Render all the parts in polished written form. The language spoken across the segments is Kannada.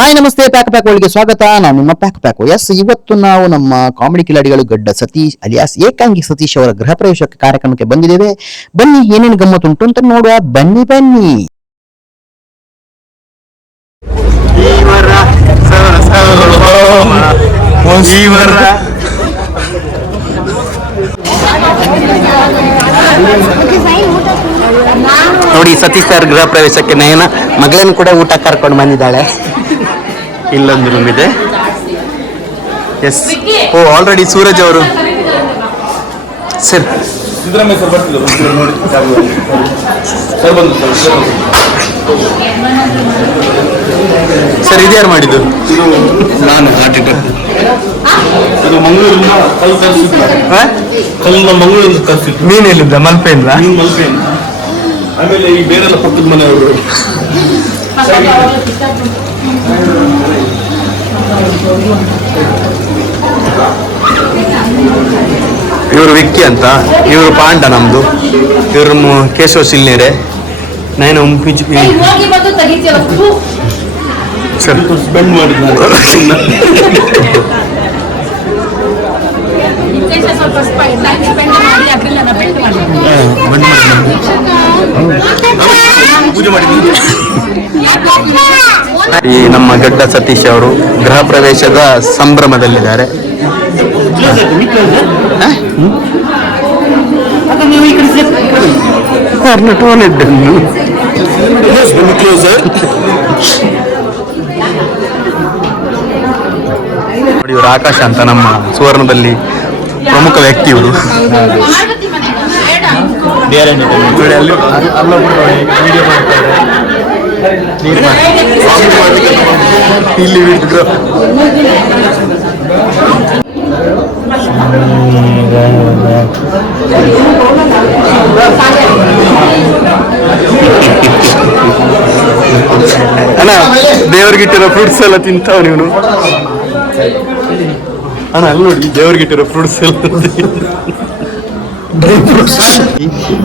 ಹಾಯ್ ನಮಸ್ತೆ, ಪ್ಯಾಕ್ ಒಳಗೆ ಸ್ವಾಗತ. ನಾನು ನಿಮ್ಮ ಪ್ಯಾಕ್. ಎಸ್, ಇವತ್ತು ನಾವು ನಮ್ಮ ಕಾಮಿಡಿ ಕಿಲಾಡಿಗಳು ಗಡ್ಡ ಸತೀಶ್ ಅಲಿಯಾಸ್ ಏಕಾಂಗಿ ಸತೀಶ್ ಅವರ ಗೃಹ ಪ್ರವೇಶ ಕಾರ್ಯಕ್ರಮಕ್ಕೆ ಬಂದಿದ್ದೇವೆ. ಬನ್ನಿ, ಏನೇನು ಗಮ್ಮತ್ತುಂಟು ಅಂತ ನೋಡುವ. ಬನ್ನಿ ಬನ್ನಿ. ನೋಡಿ, ಸತೀಶ್ ಸರ್ ಗೃಹ ಪ್ರವೇಶಕ್ಕೆ ನಯನ ಮಗಳನ್ನು ಕೂಡ ಊಟ ಕರ್ಕೊಂಡು ಬಂದಿದ್ದಾಳೆ. ಇಲ್ಲೊಂದು ರೂಮ್ ಇದೆ. ಎಸ್, ಓ ಆಲ್ರೆಡಿ ಸೂರಜ್ ಅವರು ಸರ್ ಸಿದ್ದರಾಮಯ್ಯ ಸರ್ ಬರ್ತಿದ್ರು ನೋಡಿ ಸರ್ ಬಂದು ಸರ್ ಇದ್ಯಾರು ಮಾಡಿದ್ದು? ಇದು ನಾನು ಆರ್ಟಿಟೆಕ್ಟ್. ಇದು ಮಂಗಳೂರಿಂದ ಕಲ್ಲು ತರಿಸಿದ್ದಾರೆ. ಕಲ್ಲನ್ನ ಮಂಗಳೂರಿಂದ ತರಿಸಿದ್ರು. ಮೀನು ಎಲ್ಲಿದ್ದ? ಮಲ್ಪೆಯಿಂದ. ಮೀನು ಮಲ್ಪೆಯಿಂದ. ಆಮೇಲೆ ಈ ಬೇರೆಲ್ಲ ಪಕ್ಕದ ಮನೆಯವರು. ಇವರು ವಿಕ್ಕಿ ಅಂತ, ಇವರು ಪಾಂಡ ನಮ್ದು, ಇವರು ಕೇಶವ ಶಿಲ್ನೇರೆ, ನಾನು ಸರ್ ಸ್ಪೆಂಡ್ ಮಾಡಿದ್ದಾರೆ. ಈ ನಮ್ಮ ಗಡ್ಡ ಸತೀಶ್ ಅವರು ಗೃಹ ಪ್ರವೇಶದ ಸಂಭ್ರಮದಲ್ಲಿದ್ದಾರೆ. ಇವರು ಆಕಾಶ ಅಂತ, ನಮ್ಮ ಸುವರ್ಣದಲ್ಲಿ ಪ್ರಮುಖ ವ್ಯಕ್ತಿ ಇವರು. ಇಲ್ಲಿ ಅಣ್ಣ, ದೇವ್ರಿಗಿಟ್ಟಿರೋ ಫ್ರೂಟ್ಸ್ ಎಲ್ಲ ತಿಂತಾವ ನೀನು ಅಣ್ಣ. ಅಲ್ಲಿ ನೋಡಿ, ದೇವ್ರಿಗಿಟ್ಟಿರೋ ಫ್ರೂಟ್ಸ್ ಎಲ್ಲ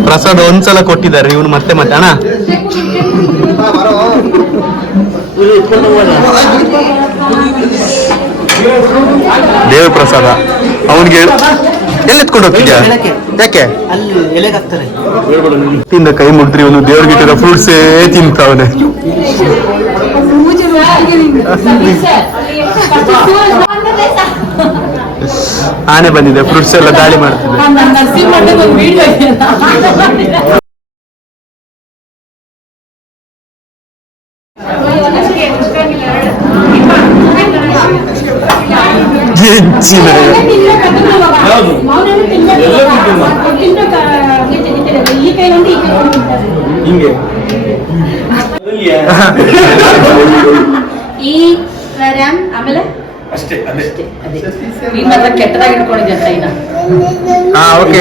ಪ್ರಸಾದ ಒಂದ್ಸಲ ಕೊಟ್ಟಿದ್ದಾರೆ ಇವನು, ಮತ್ತೆ ಮತ್ತೆ ಅಣ್ಣ ದೇವ್ರ ಪ್ರಸಾದ ಅವನಿಗೆ ಎಲ್ಲಿ ಎತ್ಕೊಂಡು ಹೋಗ್ತಿದ್ಯಾ? ಯಾಕೆ ತಿಂದ ಕೈ ಮುಗಿದ್ರಿ ಇವನು ದೇವ್ರಿಗಿಟ್ಟಿರೋ ಫ್ರೂಟ್ಸೇ ತಿಂತಾವನೆ. ಆನೆ ಬಂದಿದೆ, ಫ್ರೂಟ್ಸ್ ಎಲ್ಲ ದಾಳಿ ಮಾಡ್ತಿದೆ. ಆಮೇಲೆ ಅಷ್ಟೇ ಅದೇ ಈ ಮಾತ್ರ ಕೆಟ್ಟದಾಗಿ ಇಟ್ಕೊಂಡಿದ್ದೆ ಕೈನ. ಓಕೆ.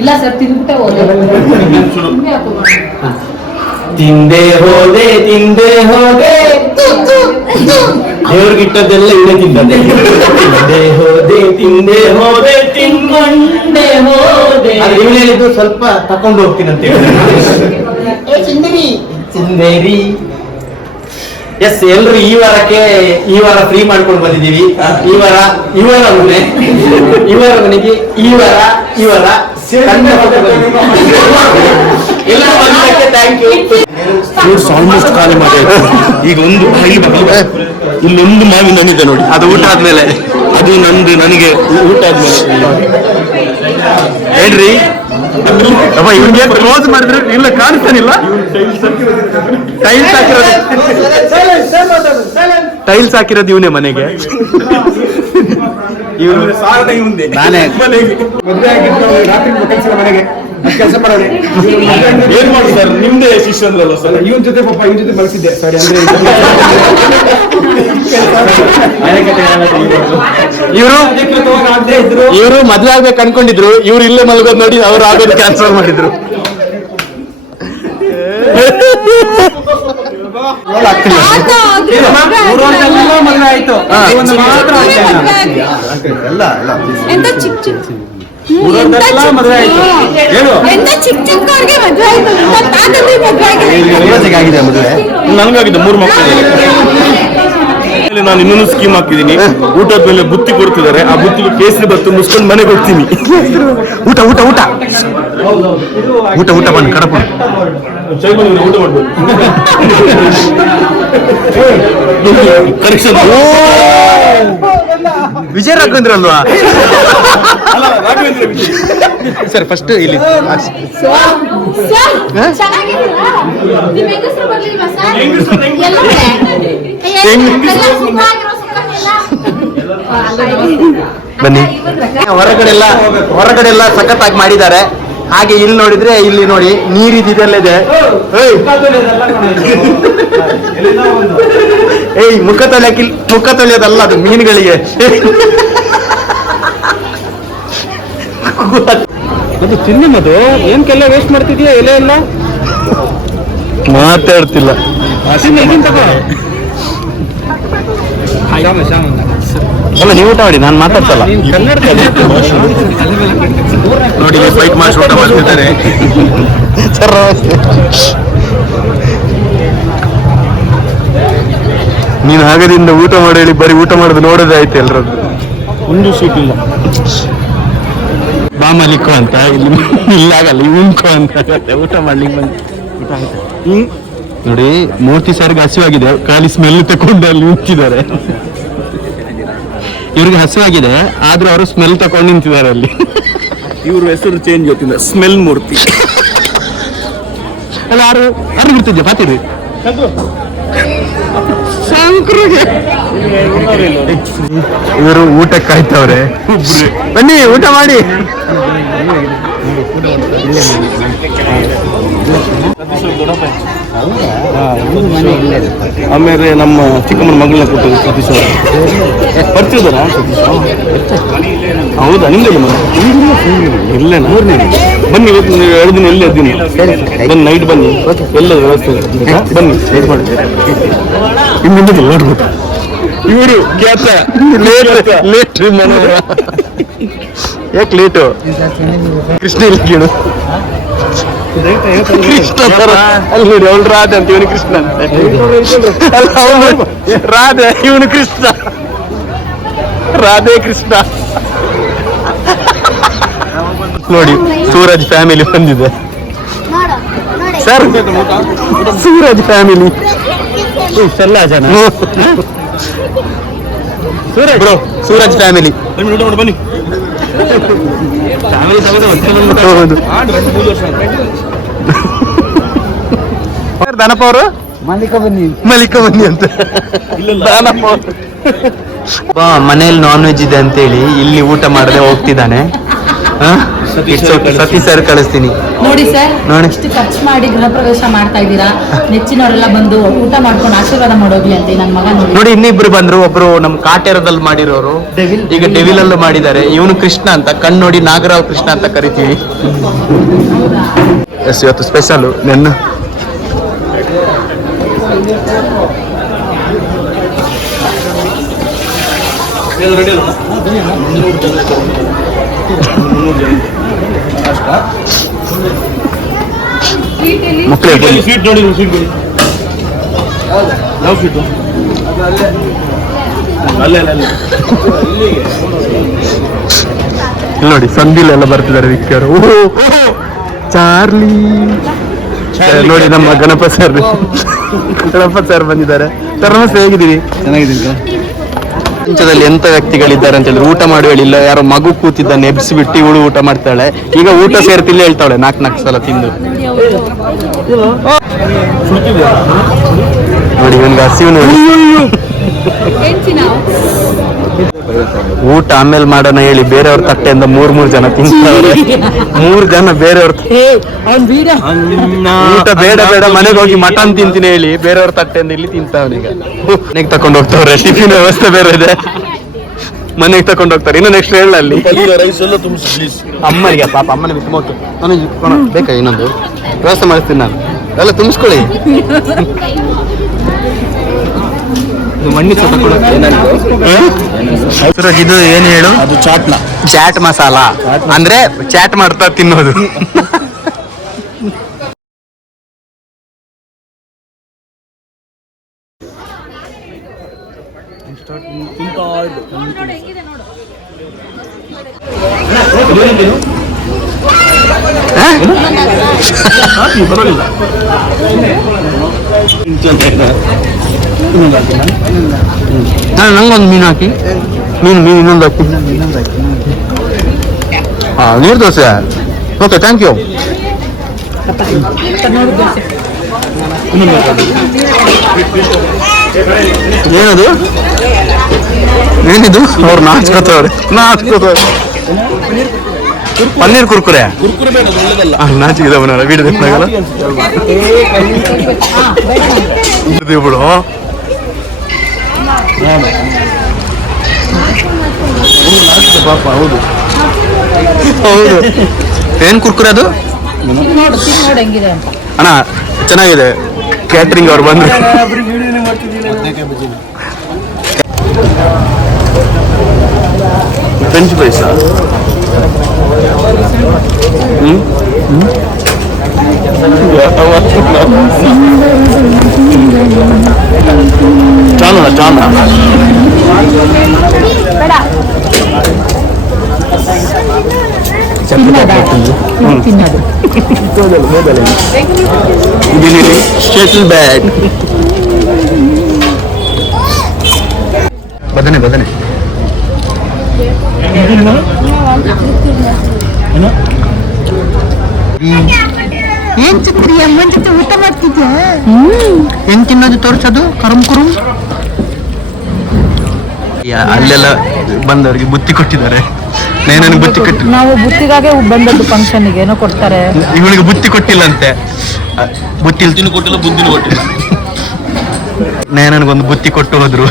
ಇಲ್ಲ ಸರ್, ತಿಂದ್ಬಿಟ್ಟೆ ಹೋದೆ. ತಿಂದೆ ಹೋದೆ ದೇವ್ರಿಗಿಟ್ಟದ್ದೆಲ್ಲ ಇವನೇ ತಿಂದೆ ಹೋದೆ ತಿನ್ಕೊಂಡೆ ಹೋದೆ. ಇವನು ಹೇಳಿದ್ದು ಸ್ವಲ್ಪ ತಕೊಂಡು ಹೋಗ್ತೀನಂತ ಚಿಂದೇರಿ. ಎಸ್, ಎಲ್ರು ಈ ವಾರ ಫ್ರೀ ಮಾಡ್ಕೊಂಡು ಬಂದಿದ್ದೀವಿ. ಇವರ ಮನೆಗೆ ಈ ವಾರ ಫ್ರೂಟ್ಸ್ ಆಲ್ಮೋಸ್ಟ್ ಖಾಲಿ ಮಾಡಿ ಈಗ ಒಂದು ಇಲ್ಲೊಂದು ಮಾವಿನ ಹಣ್ಣಿದೆ ನೋಡಿ, ಅದು ಊಟ ಆದ್ಮೇಲೆ, ಅದು ನಂದು, ನನಗೆ ಊಟ ಆದ್ಮೇಲೆ ಹೇಳ್ರಿ. ಇವನಿಗೆ ಕ್ಲೋಸ್ ಮಾಡಿದ್ರೆ ಇಲ್ಲ, ಕಾಣಿಸ್ತಾನಿಲ್ಲ. ಟೈಲ್ಸ್ ಹಾಕಿರೋದು ಇವನೇ ಮನೆಗೆ. ನಾನೇ ಕೆಲಸ ಮಾಡೋಣ. ಏನ್ ಮಾಡಿ ಸರ್, ನಿಮ್ದೇ ಶಿಷ್ಯ ಅಂದ್ರಲ್ಲ ಸರ್. ಇವನ್ ಜೊತೆ ಪಾಪ ಇವನ್ ಜೊತೆ ಮಲಗಿದ್ದೆ ಸರ್. ಅಂದ್ರೆ ಇವರು ಮದ್ವೆ ಆಗ್ಬೇಕು ಅನ್ಕೊಂಡಿದ್ರು, ಇವ್ರು ಇಲ್ಲೇ ಮಲಗೋದು ನೋಡಿ ಅವ್ರು ಆಗೋದು ಕ್ಯಾನ್ಸಲ್ ಮಾಡಿದ್ರು. ಊರವ್ರ್ದೆಲ್ಲ ಮದುವೆ ಆಯ್ತು ಹೇಳು ಎಂತ ಚಿಕ್ಕ ಚಿಕ್ಕವ್ರಿಗೆ ಮದುವೆ ಆಯ್ತು ತಾತಂದ್ರೆ ಮದುವೆ ಆಗಿಲ್ಲ ಆಗಿದೆ ಮದುವೆ. ನನಗಾಗಿದೆ 3 ಮಕ್ಕಳು. ನಾನು ಇನ್ನೊಂದು ಸ್ಕೀಮ್ ಹಾಕಿದ್ದೀನಿ. ಊಟದ ಮೇಲೆ ಬುತ್ತಿ ಕೊಡ್ತಿದ್ದಾರೆ, ಆ ಬುತ್ತಿಗೆ ಕೇಸರಿ ಬತ್ತು ಮುಸ್ಕೊಂಡು ಮನೆಗೆ ಹೋಗ್ತೀನಿ. ಊಟ ಊಟ ಊಟ ಊಟ ಊಟ ಬನ್ನಿ ಕಡಪ ಊಟ ಮಾಡ್ಬೋದು. ಕರೆಕ್ಷನ್ ವಿಜಯ ರಾಘವೇಂದ್ರ ಅಲ್ವಾ ಸರ್ ಫಸ್ಟ್ ಇಲ್ಲಿ ಚೆನ್ನಾಗಿದ್ದೀರಾ ನಿಮ್ಮ ಹೆಂಗಸರು ಬರ್ಲಿಲ್ವಾ ಸರ್ ಎಲ್ಲ ಬನ್ನಿ. ಹೊರಗಡೆ ಎಲ್ಲ ಸಖತ್ತಾಗಿ ಮಾಡಿದ್ದಾರೆ. ಹಾಗೆ ಇಲ್ಲಿ ನೋಡಿದ್ರೆ ಇಲ್ಲಿ ನೋಡಿ ನೀರಿದೆಲ್ಲ ಏಯ್ ಮುಖ ತೊಳೆಯೋದಲ್ಲ ಅದು ಮೀನುಗಳಿಗೆ. ಅದು ತಿನ್ನಿ ಮದು ಏನ್ಕೆಲ್ಲ ವೇಸ್ಟ್ ಮಾಡ್ತಿದ್ಯಾ ಎಲೆ ಎಲ್ಲ ಮಾತಾಡ್ತಿಲ್ಲ. ಅಲ್ಲ ನೀವು ಊಟ ಮಾಡಿ, ನಾನು ಮಾತಾಡ್ತಲ್ಲ. ನೋಡಿ ಫೈಟ್ ಮಾಡಿ ಊಟ ಮಾಡ್ತಿದ್ದಾರೆ. ನೀನು ಆಗದಿಂದ ಊಟ ಮಾಡಿ ಹೇಳಿ ಬರೀ ಊಟ ಮಾಡೋದು ನೋಡೋದೇ ಆಯ್ತು ಎಲ್ರದ್ದು. ಒಂದು ಸೀಟ್ ಇಲ್ಲ. ಬಾ ಮಲಿಕೋ ಅಂತ ಇಲ್ಲಿ ಇಲ್ಲಾಗಲ್ಲ ಉಂಕೋ ಅಂತ ಊಟ ಮಾಡ್ಲಿಕ್ಕೆ ಬಂದು ಊಟ ಆಯ್ತು. ನೋಡಿ ಮೂರ್ತಿ ಸರ್ಗೆ ಹಸಿವಾಗಿದೆ, ಖಾಲಿ ಸ್ಮೆಲ್ ತಗೊಂಡು ಅಲ್ಲಿ ನಿಂತಿದ್ದಾರೆ. ಇವ್ರಿಗೆ ಹಸಿವಾಗಿದೆ ಆದ್ರೂ ಅವರು ಸ್ಮೆಲ್ ತಗೊಂಡು ನಿಂತಿದ್ದಾರೆ ಅಲ್ಲಿ. ಇವ್ರ ಹೆಸರು ಚೇಂಜ್ ಗೊತ್ತಿಲ್ಲ, ಸ್ಮೆಲ್ ಮೂರ್ತಿ. ಅಲ್ಲ ಯಾರು ಯಾರು ಬಿಡ್ತಿದ್ದೆ ಪಾತಿರಿ ಇವರು ಊಟಕ್ಕೆ ಕಾಯ್ತವ್ರೆ. ಬನ್ನಿ ಊಟ ಮಾಡಿ. ಆಮೇಲೆ ನಮ್ಮ ಚಿಕ್ಕಮ್ಮನ ಮಗಳನ್ನ ಕೊಟ್ಟು ಸತೀಶ್ ಅವರು ಬರ್ತಿದಾರ. ಹೌದಾ ನಿಮ್ದೆಲ್ಲ ಮನೆ ಇಲ್ಲೇನಾ? ಬನ್ನಿ ಇವತ್ತು ನೀವು 2 ದಿನ ಎಲ್ಲೇ ಇದ್ದೀನಿ. ಬನ್ನಿ ನೈಟ್ ಬನ್ನಿ, ಎಲ್ಲ ವ್ಯವಸ್ಥೆ ಬನ್ನಿ ನೈಟ್ ಮಾಡಿ. ಇನ್ನೊಂದು ನೋಡ್ಬೋದು ಇವರು ಖ್ಯಾತ ಲೇಟ್ ಮನೋಹರ. ಯಾಕೆ ಲೇಟು? ಕೃಷ್ಣ ಇಲ್ಲಿ ಕೇಳು. ಕೃಷ್ಣ ಅಲ್ಲಿ ನೋಡಿ ಅವಳು ರಾಧೆ ಅಂತ, ಇವನು ಕೃಷ್ಣ ಅಂತ. ರಾಧೆ ಇವನು ಕೃಷ್ಣ, ರಾಧೆ ಕೃಷ್ಣ. ನೋಡಿ ಸೂರಜ್ ಫ್ಯಾಮಿಲಿ ಬಂದಿದೆ ಸರ್. ಸೂರಜ್ ಫ್ಯಾಮಿಲಿ ಇಷ್ಟೆಲ್ಲ ಜನ. ಸೂರಜ್ ಬ್ರೋ, ಸೂರಜ್ ಫ್ಯಾಮಿಲಿ ಊಟ ಮಾಡಿ ಬನ್ನಿ. ಹೌದು. ದಾನಪ್ಪ ಅವರು ಮಲ್ಲಿಕ ಬನ್ನಿ ಅಂತ. ದಾನಪ್ಪ ಮನೇಲಿ ನಾನ್ ವೆಜ್ ಇದೆ ಅಂತೇಳಿ ಇಲ್ಲಿ ಊಟ ಮಾಡದೆ ಹೋಗ್ತಿದ್ದಾನೆ. ಸತೀಶ್ ಸರ್ ಕಳಿಸ್ತೀನಿ. ನೋಡಿ ಸರ್, ನೋಡಿ. ಇಷ್ಟು ಖರ್ಚು ಮಾಡಿ ಗೃಹ ಪ್ರವೇಶ ಮಾಡ್ತಾ ಇದ್ದೀರಾ, ನೆಚ್ಚಿನವರೆಲ್ಲ ಬಂದು ಊಟ ಮಾಡ್ಕೊಂಡು ಆಶೀರ್ವಾದ ಮಾಡೋಗ್ಲಿ ಅಂತ ನನ್ನ ಮಗ ನೋಡಿ. ನೋಡಿ ಇನ್ನಿಬ್ರು ಬಂದ್ರು. ಒಬ್ರು ನಮ್ ಕಾಟೇರದಲ್ಲಿ ಮಾಡಿರೋರು, ಈಗ ಡೆವಿಲ್ ಅಲ್ಲೂ ಮಾಡಿದ್ದಾರೆ. ಇವನು ಕೃಷ್ಣ ಅಂತ, ಕಣ್ಣು ನೋಡಿ ನಾಗರಾವ್ ಕೃಷ್ಣ ಅಂತ ಕರಿತೀವಿ. ಎಸ್ ಇವತ್ತು ಸ್ಪೆಷಲ್ ನೆನ್ನ ಮಕ್ಕಳೇ ಸೀಟ್ ನೋಡಿ, ಸೀಟ್ ಯಾವ ಸೀಟು? ಅಲ್ಲೇ ಅಲ್ಲೇ ನೋಡಿ ಸಂದಿಲೆಲ್ಲ ಬರ್ತಿದ್ದಾರೆ ವಿಕ್ಕಿಯವರು. ಚಾರ್ಲಿ ನೋಡಿ ನಮ್ಮ ಗಣಪತ್ ಸರ್ ಬಂದಿದ್ದಾರೆ. ಸರ್ ನಮಸ್ತೆ, ಹೇಗಿದ್ದೀವಿ? ಚೆನ್ನಾಗಿದ್ದೀನಿ. ಪ್ರಪಂಚದಲ್ಲಿ ಎಂತ ವ್ಯಕ್ತಿಗಳಿದ್ದಾರೆ ಅಂತ ಹೇಳಿದ್ರೆ ಊಟ ಮಾಡಿ ಹೇಳಿಲ್ಲ. ಯಾರೋ ಮಗು ಕೂತಿದ್ದ ನೆಬ್ಸಿಬಿಟ್ಟು ಇವಳು ಊಟ ಮಾಡ್ತಾಳೆ. ಈಗ ಊಟ ಸೇರ್ತಿಲ್ಲ ಹೇಳ್ತಾಳೆ 4 ಸಲ ತಿಂದು. ನೋಡಿ ಇವನ್ಗೆ ಹಸಿವು ನೋಡಿ. ಊಟ ಆಮೇಲೆ ಮಾಡೋಣ ಹೇಳಿ ಬೇರೆಯವ್ರ ತಟ್ಟೆಯಿಂದ 3 ಜನ ತಿಂತಾವ್ರೆ. 3 ಜನ ಬೇರೆಯವ್ರ ಊಟ ಬೇಡ ಮನೆಗೆ ಹೋಗಿ ಮಟನ್ ತಿಂತೀನಿ ಹೇಳಿ ಬೇರೆಯವ್ರ ತಟ್ಟೆಯಿಂದ ಇಲ್ಲಿ ತಿಂತಾವನೀಗ. ಮನೆಗೆ ತಕೊಂಡು ಹೋಗ್ತಾವ್ರೆ. ಟಿಫಿನ್ ವ್ಯವಸ್ಥೆ ಬೇರೆ ಇದೆ, ಮನೆಗೆ ತಕೊಂಡು ಹೋಗ್ತಾರೆ. ಇನ್ನು ನೆಕ್ಸ್ಟ್ ಹೇಳ ಅಲ್ಲಿ ರೈಸ್ ಎಲ್ಲ ತುಂಬಿಸಿ ಪ್ಲೀಸ್. ಅಮ್ಮನಿಗೆ ಪಾಪ ಅಮ್ಮನಿಗೆ ತುಂಬ ನನಗೆ ಬೇಕಾ ಇನ್ನೊಂದು ವ್ಯವಸ್ಥೆ ಮಾಡ್ತೀನಿ ನಾನು. ಎಲ್ಲ ತುಂಬಿಸ್ಕೊಳ್ಳಿ. ಮಣ್ಣಿ ಸೂರಜ್ ಇದು ಏನು ಹೇಳು? ಅದು ಚಾಟ್ನ ಚಾಟ್ ಮಸಾಲ ಅಂದ್ರೆ ಚಾಟ್ ಮಾಡ್ತಾ ತಿನ್ನೋದು. ಪರವಾಗಿಲ್ಲ. ನಂಗೊಂದು ಮೀನು ಹಾಕಿ. ಮೀನು ಇನ್ನೊಂದು ಹಾಕಿ. ನೀರು ದೋಸೆ. Okay, thank you. ಏನದು? ಏನಿದು? ಅವ್ರು ನಾಚ್ಕೋತವ್ರೆ. ಪನ್ನೀರ್ ಕುರ್ಕುರೆ. ನಾಚಿಕಿದ ವೀಡಿಯೋ ಬಿಡು. ಪಾಪ ಹೌದು ಹೌದು. ಏನ್ ಕುರ್ಕುರೆ ಅದು? ನೋಡು ಹೆಂಗಿದೆ ಅಂತ. ಅಣ್ಣ ಚೆನ್ನಾಗಿದೆ. ಕ್ಯಾಟ್ರಿಂಗ್ ಅವ್ರು ಬಂದ್ರು. ಫ್ರೆಂಚ್ ಫ್ರೈಸಾ? ಚಾನ ಶಟಲ್ ಬ್ಯಾಟ್. ಬದನೆ ಏನ್ ಚಿತ್ರಿ ಅಮ್ಮನ ಜೊತೆ ಊಟ ಮಾಡ್ತಿದ್ಯಾ? ಹೆಂಗ್ ತಿನ್ನೋದು ತೋರ್ಸೋದು? ಕರುಮ್ ಅಲ್ಲೆಲ್ಲ ಬಂದವರಿಗೆ ಬುತ್ತಿ ಕೊಟ್ಟಿದ್ದಾರೆ. ನನಗೆ ಬುತ್ತಿ ಕೊಟ್ಟು ನಾವು ಬುತ್ತಿಗಾಗೆ ಬಂದದ್ದು ಫಂಕ್ಷನ್ಗೆ ಏನೋ ಕೊಡ್ತಾರೆ. ಇವಳಿಗೆ ಬುತ್ತಿ ಕೊಟ್ಟಿಲ್ಲಂತೆ. ಬುತ್ತಿ ಕೊಟ್ಟಿಲ್ಲ, ಬುದ್ಧಿನೂ ಕೊಟ್ಟಿಲ್ಲ. ನನಗೊಂದು ಬುತ್ತಿ ಕೊಟ್ಟು ಹೋದ್ರು.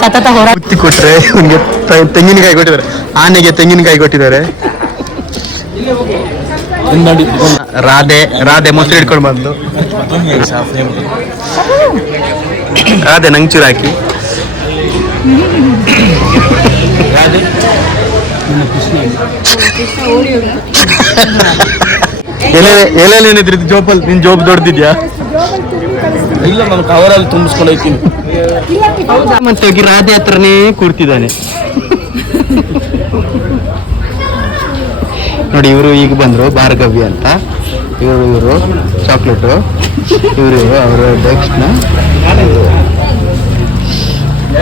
ಸತತ ಹೊರ ಬುತ್ತಿ ಕೊಟ್ರೆ ಇವನಿಗೆ ತೆಂಗಿನಕಾಯಿ ಕೊಟ್ಟಿದ್ದಾರೆ. ಆನೆಗೆ ತೆಂಗಿನಕಾಯಿ ಕೊಟ್ಟಿದ್ದಾರೆ. ರಾಧೆ ಮೊಸರು ಹಿಡ್ಕೊಂಡು ಬಂದು ರಾಧೆ ನಂಚೂರು ಹಾಕಿ. ಎಲ್ಲೆಲ್ಲಿ ಏನಿದ್ರಿ ಜೋಬಲ್? ನಿನ್ ಜೋಬ್ ದೊಡ್ಡದಿದ್ಯಾ? ಇಲ್ಲ, ನಾನು ಕವರಲ್ಲಿ ತುಂಬಿಸ್ಕೊಂಡು ಹೋಗ್ತೀನಿ. ಮತ್ತೆ ಹೋಗಿ ರಾಧೆ ಹತ್ರನೇ ಕೂರ್ತಿದ್ದಾನೆ. ನೋಡಿ, ಇವರು ಈಗ ಬಂದ್ರು, ಭಾರ್ಗವಿ ಅಂತ. ಇವರು ಚಾಕ್ಲೇಟು, ಇವರು ಅವರು ಡೈಕ್ಸ್ನ,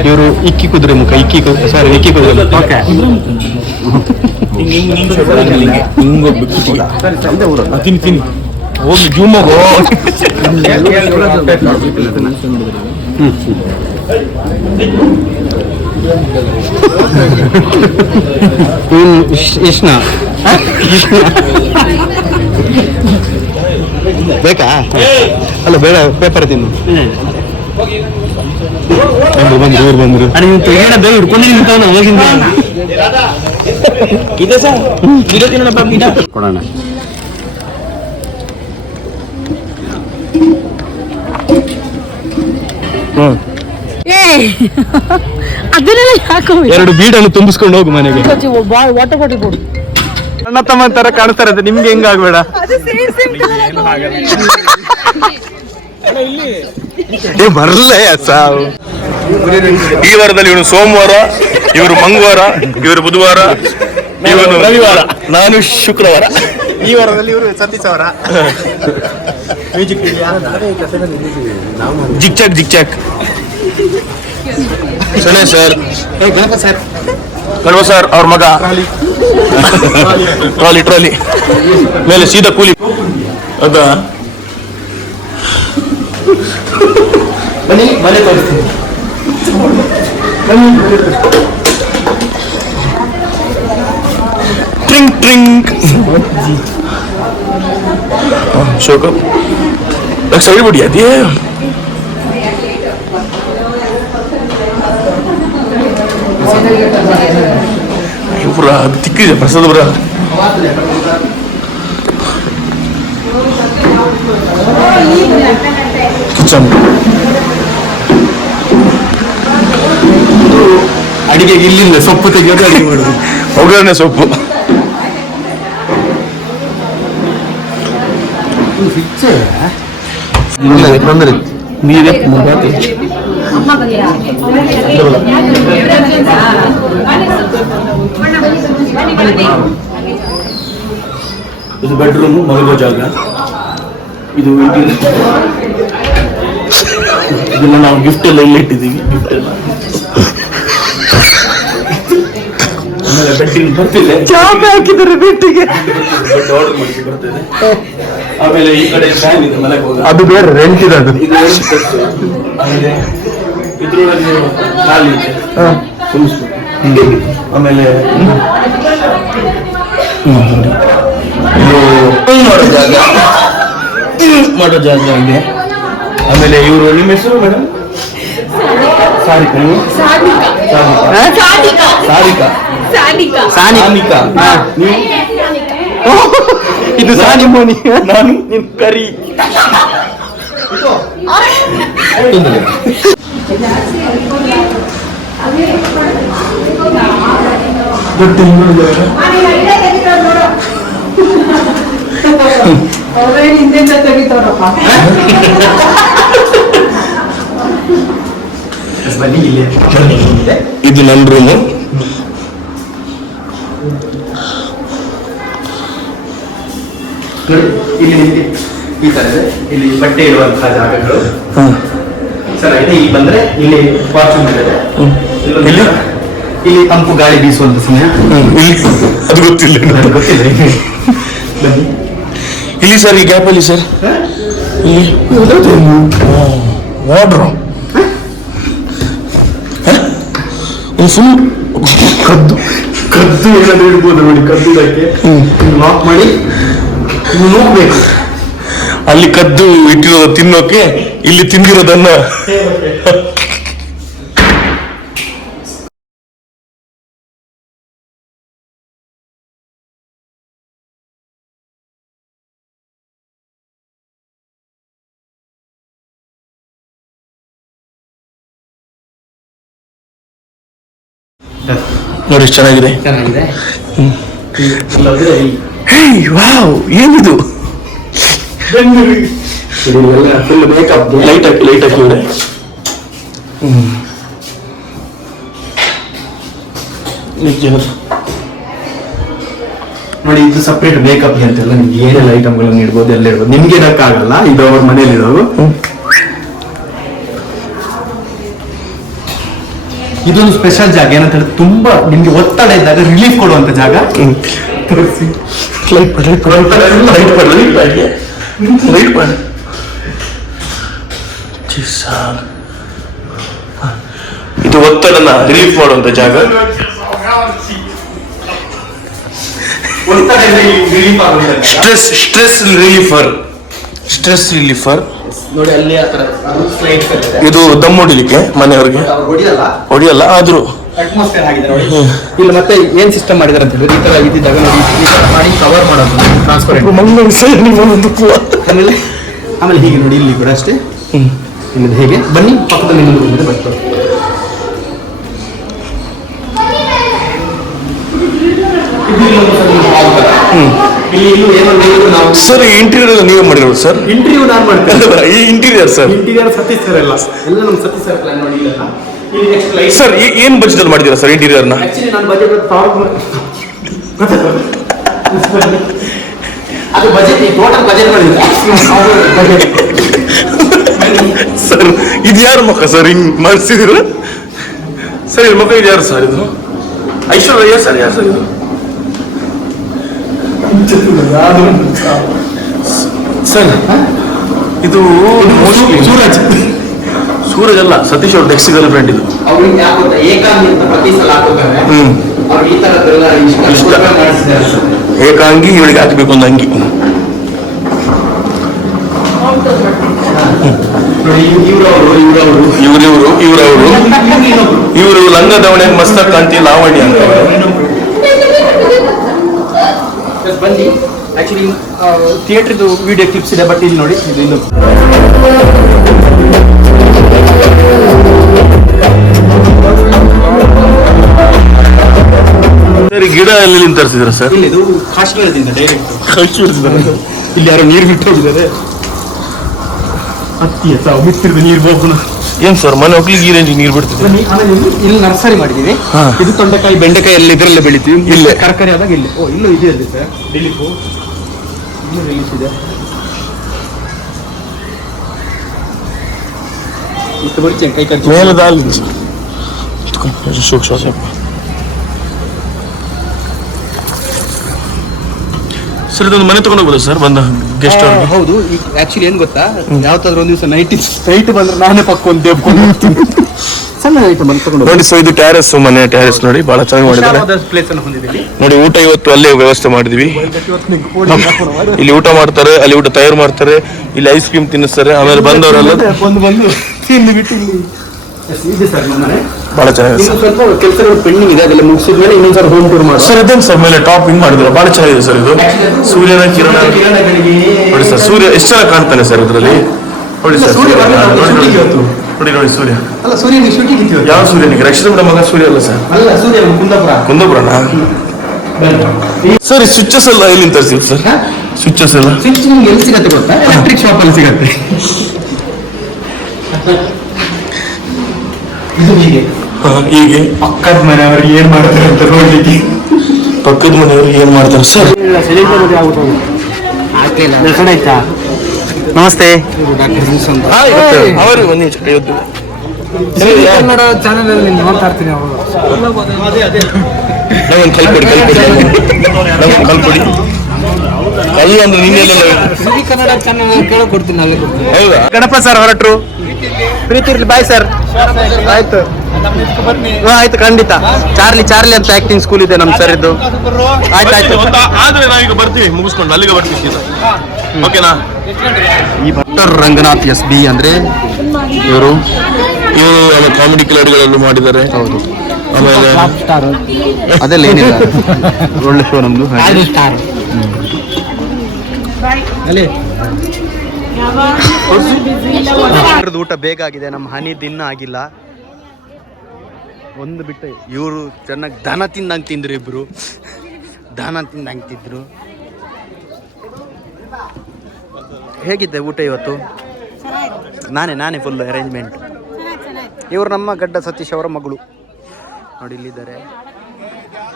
ಇವರು ಇಕ್ಕಿ ಕುದುರೆ ಮುಖ, ಇಕ್ಕಿ ಕುದುರೆ ಮುಖ. ಓಕೆ, ತಿನ್ನಿ ಹೋಗಿ ಜೂಮ್ ಹೋಗೋ. ಇಷ್ಣ ಬೇಕಾ? ಅಲ್ಲ ಬೇಡ, ಪೇಪರ್ ತಿನ್ನು. ಬಂದ್ರು ಕೊಡೋಣ. ಅದನ್ನೆಲ್ಲ ಯಾಕೋ 2 ಬೀಡನ್ನು ತುಂಬಿಸ್ಕೊಂಡು ಹೋಗು ಮನೆಗೆ. ವಾಟರ್ ಬಾಟಲ್ ಕೊಡು. ಅಣ್ಣ ತಮ್ಮ ತರ ಕಾಣಿಸ್ತಾರೆ. ನಿಮ್ಗೆ ಹೆಂಗಾಗ್ಬೇಡ. ಬರಲ್ಲ ಸಾವು. ಈ ವಾರದಲ್ಲಿ ಇವನು ಸೋಮವಾರ, ಇವರು ಮಂಗಳವಾರ, ಇವರು ಬುಧವಾರ, ಇವನು ರವಿವಾರ, ನಾನು ಶುಕ್ರವಾರ. ಈ ವಾರದಲ್ಲಿ ಇವರು ಸತೀಶ್ ಅವರ ಜಿಕ್ ಸಣೆ ಸರ್, ಕಳ್ವ ಸರ್ ಅವ್ರ ಮಗ. ಟ್ರಾಲಿ ಮೇಲೆ ಸೀದಾ ಕೂಲಿ. ಅದಾ ಮನೆ ತೋರಿಸ್ತೀನಿ. ಟ್ರಿಂಕ್ ಶೋಕ ಸೈಡ್ ಬಿಡಿ ಅದೇ ಪುರ ತಿಕ್ಕಿದೆ ಪ್ರಸಾದ ಪುರ. ಕಿಚನ್ ಅಡಿಗೆಗೆ ಇಲ್ಲಿಂದ ಸೊಪ್ಪು ತೆಗೆಯೋದು ಅಡಿಗೆ ಮಾಡೋದು, ಒಗ್ಗರಣೆ ಸೊಪ್ಪು. ನೀರೇ ಇದು ಬೆಡ್ರೂಮ್, ಮಲಗೋ ಜಾಗ. ಇದು ಇದನ್ನ ನಾವು ಗಿಫ್ಟ್ ಎಲ್ಲ ಇಲ್ಲಿ ಇಟ್ಟಿದ್ದೀವಿ. ಗಿಫ್ಟ್ ಎಲ್ಲ ಆಮೇಲೆ ಬೆಡ್ಡಿಗೆ ಬರ್ತಿದೆ, ಹಾಕಿದ್ದಾರೆ ಬೆಟ್ಟಿಗೆ. ಬೆಡ್ ಆರ್ಡರ್ ಮಾಡಿ ಬರ್ತದೆ. ಆಮೇಲೆ ಈ ಕಡೆ ಫ್ಯಾನ್ ಇದೆ ಮನೆಗೆ ಹೋಗ, ಅದು ಬೇರೆ ರೆಂಟ್ ಇದೆ ಅದು. ಇದು ಆಮೇಲೆ ಇದ್ರೊಳಗೆ ಖಾಲಿ ಇದೆ ತುಂಬಿಸ್ಬೇಕು. ಆಮೇಲೆ ಇದು ಮಾಡೋ ಜಾಗ, ಮಾಡೋ ಜಾಗ ಹಂಗೆ. ಆಮೇಲೆ ಇವರು, ನಿಮ್ಮ ಹೆಸರು ಮೇಡಮ್? ಸಾರಿಕಾ. ನೀವು ಸಾನಿಕಾ. ನೀವು? ಇದು ಸಾನಿಮೋನಿ. ನಾನು ನಿಮ್ ಕರಿ. ಇದು ನನ್ನ ರೂಮು. ಇಲ್ಲಿ ನಿಮಗೆ ಈ ತರ ಇದೆ. ಇಲ್ಲಿ ಬಟ್ಟೆ ಇಡುವಂತಹ ಜಾಗಗಳು ಚೆನ್ನಾಗಿದೆ. ಇಲ್ಲಿ ಬಂದ್ರೆ ಇಲ್ಲಿ ವಾಶ್ರೂಮ್ ಇದೆ. ಇಲ್ಲಿ ತಂಪು ಗಾಳಿ ಬೀಸುವಂತ ಸಮಯ. ಅದು ಗೊತ್ತಿಲ್ಲ, ಗೊತ್ತಿಲ್ಲ. ಬನ್ನಿ ಇಲ್ಲಿ ಸರ್, ಈ ಗ್ಯಾಪ್ ಅಲ್ಲಿ ಸರ್, ಇಲ್ಲಿ ವಾರ್ಡ್ರೋಬ್ ಫುಲ್ ಕದ್ದು ಏನಾದ್ರು ಇಡ್ಬೋದು ನೋಡಿ. ಕದ್ದುದಕ್ಕೆ ಲಾಕ್ ಮಾಡಿ ನೋಡ್ಬೇಕು. ಅಲ್ಲಿ ಕದ್ದು ಇಟ್ಟಿರೋದು ತಿನ್ನೋಕೆ, ಇಲ್ಲಿ ತಿಂದಿರೋದನ್ನ ನೋಡಿ. ಚೆನ್ನಾಗಿದೆ. ವಾವ್, ಏನಿದು? ಫುಲ್ ಮೇಕಪ್ ಲೈಟ್ ಹಾಕಿ ನೋಡಿ. ನೋಡಿ, ಇದು ಸಪ್ರೇಟ್ ಮೇಕಪ್ ಅಂತೆಲ್ಲ ನಿಮ್ಗೆ ಏನೆಲ್ಲ ಐಟಮ್ಗಳನ್ನು ಇಡ್ಬೋದು, ಎಲ್ಲ ಇಡ್ಬೋದು. ನಿಮ್ಗೆ ಇಡಕ್ಕಾಗಲ್ಲ, ಇದು ಅವ್ರ ಮನೇಲಿ ಇರೋದು. ಇದೊಂದು ಸ್ಪೆಷಲ್ ಜಾಗ. ಏನಂತ ಹೇಳಿದ್ರೆ ತುಂಬಾ ನಿಮ್ಗೆ ಒತ್ತಡ ಇದ್ದಾಗ ರಿಲೀಫ್ ಕೊಡುವಂತ ಜಾಗ. ಇದು ಒತ್ತಡನ ರಿಲೀಫ್ ಮಾಡುವಂತ ಜಾಗ. ಸ್ಟ್ರೆಸ್ ರಿಲೀಫರ್. ನೋಡಿ, ಅಲ್ಲಿ ಇದು ದಮ್ ಹೊಡಿಲಿಕ್ಕೆ ಮನೆಯವ್ರಿಗೆ ಹೊಡಿಯಲ್ಲ, ಆದ್ರೂ ಅಟ್ಮಾಸ್ಫಿಯರ್ ಆಗಿದೆ ನೋಡಿ. ಇಲ್ಲಿ ಮತ್ತೆ ಏನ್ ಸಿಸ್ಟಮ್ ಮಾಡಿದಾರೆ ಅಂತ ಹೇಳಿದ್ರೆ, ಈ ತರ ಇದ್ದಿದ್ದಾಗ ನೋಡಿ, ಈ ತರ ಮಾಡಿ ಕವರ್ ಮಾಡೋದು ಟ್ರಾನ್ಸ್ಪರೆಂಟ್. ಆಮೇಲೆ ಹೀಗೆ ನೋಡಿ, ಇಲ್ಲಿ ಕೂಡ ಅಷ್ಟೇ. ಇಲ್ಲಿಂದ ಹೇಗೆ ಬನ್ನಿ, ಪಕ್ಕದಲ್ಲಿ ಇನ್ನೊಂದು ರೂಮ್ ಇದೆ, ಬರ್ತಾರೆ. ಸರ್, ಈ ಇಂಟೀರಿಯರ್ ನೀವೇ ಮಾಡಿರೋದು ಸರ್? ಇಂಟರ್ವ್ಯೂ ನಾನು ಮಾಡ್ತೇನೆ. ಈ interior sir, interior Satish sir ಎಲ್ಲ ನಮ್ಮ ಸತೀಶ್ ಸರ್ ಪ್ಲಾನ್ ನೋಡಿ. ಇಲ್ಲಿ ನೆಕ್ಸ್ಟ್ ಲೈಟ್ ಸರ್, ಏನ್ ಬಜೆಟ್ ಅಲ್ಲಿ ಮಾಡಿದ್ದೀರಾ ಸರ್ ಇಂಟೀರಿಯರ್ನ? ಆಕ್ಚುಲಿ ನಾನು ಬಜೆಟ್ ಅದು ಬಜೆಟ್ ಟೋಟಲ್ ಬಜೆಟ್ ಮಾಡಿದ್ರೆ ಸರ್, ಇದು ಯಾರ ಮುಖ ಸರ್ ಹಿಂಗ್ ಮಾಡಿಸಿದಿರ ಸರ್? ಇದು ಮುಖ ಇದು ಯಾರು ಸರ್? ಇದು ಐಶ್ವರ್ಯ ಸರ್? ಯಾರು ಸರ್ ಇದು? ಸರ್, ಇದು ಸೂರಜ್ ಅಲ್ಲ, ಸತೀಶ್ ಅವ್ರ ನೆಕ್ಸ್ಟ್ ಗರ್ಲ್ ಫ್ರೆಂಡ್ ಇದು. ಅವ್ರಿಗೆ ಯಾಕೆ ಗೊತ್ತಾ, ಏಕಾಂಗಿ ಅಂತ ಪ್ರತಿ ಸಲ ಹಾಕೋತಾರೆ. ಅವ್ರು ಈ ತರದ್ದೆಲ್ಲ ಇಷ್ಟ ಮಾಡಿಸಿದ್ದಾರೆ ಸರ್. ಏಕಾಂಗಿ ಇವಳಿಗೆ ಹಾಕಬೇಕು ಒಂದು ಅಂಗಿ. ಇವರು ಲಂಗ ದಾವಣೆ ಮಸ್ತಕ್ ಕಾಂತಿ ಲಾವಣ್ಯ ಅಂತ. ಬನ್ನಿ, ಆಕ್ಚುಲಿ ಥಿಯೇಟರ್ದು ವಿಡಿಯೋ ಕ್ಲಿಪ್ಸ್ ಇದೆ, ಬಟ್ ಇಲ್ಲಿ ನೋಡಿ, ಇದು ಸರ್ ಗಿಡ ಎಲ್ಲಿ ತರಿಸಿದ್ರ ಸರ್? ಇಲ್ಲಿ ಇದು ಕಾಶ್ಮೀರದಿಂದ ಡೈರೆಕ್ಟ್. ಇಲ್ಲಿ ಯಾರೋ ನೀರು ಬಿಟ್ಟು ಹೋಗಿದ್ದಾರೆ. ಬಿಟ್ಟಿರೋದು ನೀರು ಹೋಗೋಣ. ಏನ್ ಸರ್ ಮನೆ ಹೋಗ್ಲಿಕ್ಕೆ ಈ ರೇಂಜ್ ನೀರು ಬಿಡ್ತಿದೆ? ಇಲ್ಲಿ ನರ್ಸರಿ ಮಾಡಿದೀವಿ. ಇದು ತೊಂಡೆಕಾಯಿ ಬೆಂಡೆಕಾಯಿ ಎಲ್ಲ ಇದರಲ್ಲೇ ಬೆಳಿತೀವಿ. ಇಲ್ಲೇ ತರಕಾರಿ ಆದಾಗ ಇಲ್ಲಿ. ಇಲ್ಲೂ ಇದೆ ಅಲ್ಲಿ ಸರ್ ರಿಲೀಫು. ಇನ್ನೂ ರಿಲೀಫ್ ಇದೆ. ಇಷ್ಟು ಬರ್ತೀನಿ ಕೈ ಖರ್ಚು ಮೇಲದ ಅಲ್ಲಿ ಸೂಕ್ಷ್ಮ ಸರ್ ಇದೊಂದು ಮನೆ ತಗೊಂಡೋಗ್ಬೋದು ಸರ್ ಬಂದ ಗೆಸ್ಟ್ ಅವ್ರಿಗೆ? ಹೌದು. ಈಗ ಆಕ್ಚುಲಿ ಏನ್ ಗೊತ್ತಾ, ಯಾವತ್ತಾದ್ರೂ ಒಂದ್ ದಿವಸ ನೈಟ್ ಬಂದ್ರೆ ನಾನೇ ಪಕ್ಕೊಂದು ದೇವ್ಕೊಂಡು ಸಣ್ಣ ಐಟಮ್ ಅಂತ ತಗೊಂಡು ನೋಡಿ. ಸೊ ಇದು ಟ್ಯಾರೆಸ್ ಮನೆ, ಟ್ಯಾರೆಸ್ ನೋಡಿ ಬಹಳ ಚೆನ್ನಾಗಿ ಮಾಡಿದ್ದಾರೆ. ಪ್ಲೇಸ್ ಅನ್ನು ಹೊಂದಿದ್ದೀವಿ ನೋಡಿ. ಊಟ ಇವತ್ತು ಅಲ್ಲೇ ವ್ಯವಸ್ಥೆ ಮಾಡಿದ್ವಿ. ಇಲ್ಲಿ ಊಟ ಮಾಡ್ತಾರೆ, ಅಲ್ಲಿ ಊಟ ತಯಾರು ಮಾಡ್ತಾರೆ, ಇಲ್ಲಿ ಐಸ್ ಕ್ರೀಮ್ ತಿನ್ನಿಸ್ತಾರೆ. ಆಮೇಲೆ ಬಂದವರೆಲ್ಲ ಬಂದು ತಿಂದು ಬಿಟ್ಟು ಇಲ್ಲಿ ಇದೆ ಸರ್ ಮನೆ. ಬಹಳ ಚೆನ್ನಾಗಿದೆ ಸರ್. ಸ್ವಲ್ಪ ಕೆಲಸಗಳು ಪೆಂಡಿಂಗ್ ಇದೆ, ಅದೆಲ್ಲ ಮುಗಿಸಿದ್ಮೇಲೆ ಇನ್ನೊಂದ್ಸಲ ಹೋಮ್ ಟೂರ್ ಮಾಡಿ ಸರ್. ಇದೇನು ಸರ್ ಮೇಲೆ ಟಾಪ್ ಹಿಂಗ್ ಮಾಡಿದ್ರೆ ಬಹಳ ಚೆನ್ನಾಗಿದೆ ಸರ್. ಇದು ಸೂರ್ಯನ ಕಿರಣ ನೋಡಿ ಸರ್. ಸೂರ್ಯ ಎಷ್ಟು ಚೆನ್ನಾಗಿ ಕಾಣ್ತಾನೆ ಸರ್ ಇದರಲ್ಲಿ. ನೋಡಿ ಸರ್ ಸೂರ್ಯ ನೋಡಿ ನೋಡಿ ಸೂರ್ಯ. ಅಲ್ಲ ಸೂರ್ಯನಿಗೆ ಶೂಟಿಂಗ್ ಇತ್ತು. ಯಾವ ಸೂರ್ಯನಿಗೆ? ರಕ್ಷಿತ ಮಗ ಸೂರ್ಯ ಅಲ್ಲ ಸರ್. ಅಲ್ಲ ಸೂರ್ಯ ಕುಂದಾಪುರನಾ ಸರ್? ಈ ಸ್ವಿಚಸ್ ಎಲ್ಲ ಎಲ್ಲಿ ತರಿಸಿ ಸರ್? ಸ್ವಿಚಸ್ ಎಲ್ಲ ಸ್ವಿಚ್ ನಿಮ್ಗೆ ಎಲ್ಲಿ ಸಿಗತ್ತೆ ಗೊತ್ತಾ? ಎಲೆಕ್ಟ್ರಿಕ್ ಶಾಪ್ ಅಲ್ಲಿ ಸಿಗತ್ತೆ. ಇದು ಹೀಗೆ ಪಕ್ಕದ ಮನೆಯವ್ರಿಗೆ ಏನ್ ಮಾಡ್ತಾರೆ ಅಂತ ನೋಡ್ಲಿಕ್ಕೆ. ಪಕ್ಕದ ಮನೆಯವ್ರಿಗೆ ಏನ್ ಮಾಡ್ತಾರೆ ಸರ್? ನಮಸ್ತೆ. ಅವರು ಬನ್ನಿ ಇವತ್ತು ಕನ್ನಡ ಚಾನೆಲ್ ಅಲ್ಲಿ ನೋಡ್ತಾ ಇರ್ತೀನಿ. ನಮಗೆ ಕಲ್ಕೊಡಿ ನಮಗೆ ಕಲ್ಕೊಡಿ. ಕಲ್ಲು ಅಂದ್ರೆ ನಿನ್ನೆಲ್ಲ ಕನ್ನಡ ಚಾನೆಲ್ ಕೇಳಕೊಡ್ತೀನಿ, ಅಲ್ಲೇ ಕೊಡ್ತೀನಿ. ಹೌದಾ? ಗಣಪ ಸರ್ ಹೊರಟ್ರು. ಪ್ರೀತಿ ಇರ್ಲಿ. Bye sir. ಆಯ್ತು ಆಯ್ತು ಖಂಡಿತ. ಚಾರ್ಲಿ ಅಂತ ಆಕ್ಟಿಂಗ್ ಸ್ಕೂಲ್ ಇದೆ ನಮ್ ಸರ್ ಇದ್ದು. ಆಯ್ತಾಯ್ತು. ಆದ್ರೆ ನಾವೀಗ ಬರ್ತೀವಿ, ಮುಗಿಸ್ಕೊಂಡು ಅಲ್ಲಿಗೆ ಬರ್ತೀವಿ. ಓಕೆನಾ? ಈ ಡಾಕ್ಟರ್ ರಂಗನಾಥ್ ಎಸ್ ಬಿ ಅಂದ್ರೆ ಇವರು ಕಾಮಿಡಿ ಕಿಲಾಡಿಗಳಲ್ಲೂ ಮಾಡಿದ್ದಾರೆ. ಹೌದು. ಆಮೇಲೆ ಅದೆಲ್ಲ ಏನಿಲ್ಲ, ಒಳ್ಳೆ ಶೋ ನಮ್ದು. ಊಟ ಬೇಗ ಆಗಿದೆ. ನಮ್ಮ ಹನಿ ದಿನ ಆಗಿಲ್ಲ. ಒಂದು ಬಿಟ್ಟು ಇವರು ಚೆನ್ನಾಗಿ ದನ ತಿಂದಂಗೆ ತಿಂದ್ರು. ಇಬ್ರು ದನ ತಿಂದಂಗೆ ತಿಂದ್ರು. ಹೇಗಿದ್ದೆ ಊಟ ಇವತ್ತು? ನಾನೇ ಫುಲ್ ಅರೇಂಜ್ಮೆಂಟ್. ಇವರು ನಮ್ಮ ಗಡ್ಡ ಸತೀಶ್ ಅವರ ಮಗಳು ನೋಡಿ, ಇಲ್ಲಿದ್ದಾರೆ